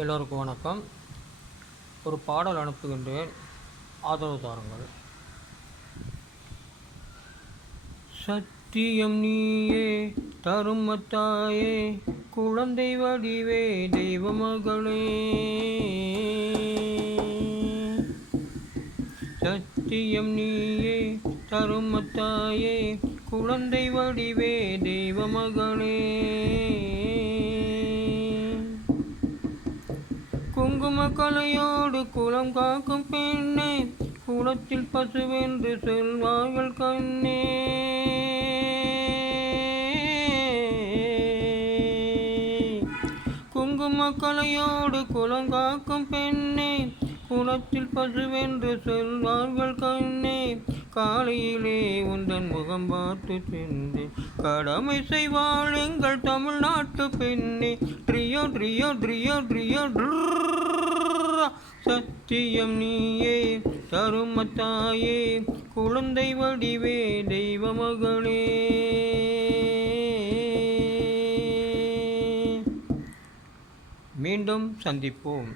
எல்லோருக்கும் வணக்கம். ஒரு பாடல் அனுப்புகின்றேன், ஆதரவு தாருங்கள். சத்தியம் நீயே தருமத்தாயே, குழந்தை வடிவே தெய்வ மகளே. சத்தியம் நீயே தருமத்தாயே, குழந்தை வடிவே தெய்வ மகளே. குங்கும கலையோடு குலம் காக்கும் பெண்ணே, குளத்தில் பசுவென்று சொல்வார்கள் கண்ணே. குங்கும கலையோடு குலம் காக்கும் பெண்ணே, குளத்தில் பசுவென்று சொல்வார்கள் கண்ணே. காலையிலே உந்தன் முகம் பார்த்து சென்று கடமை செய்வாள் எங்கள் தமிழ்நாட்டு பெண்ணே. ட்ரியோ ட்ரியோ ட்ரியோ ட்ரியோ. சத்தியம் நீயே தருமத்தாயே, குழந்தை வடிவே தெய்வ மகளே. மீண்டும் சந்திப்போம்.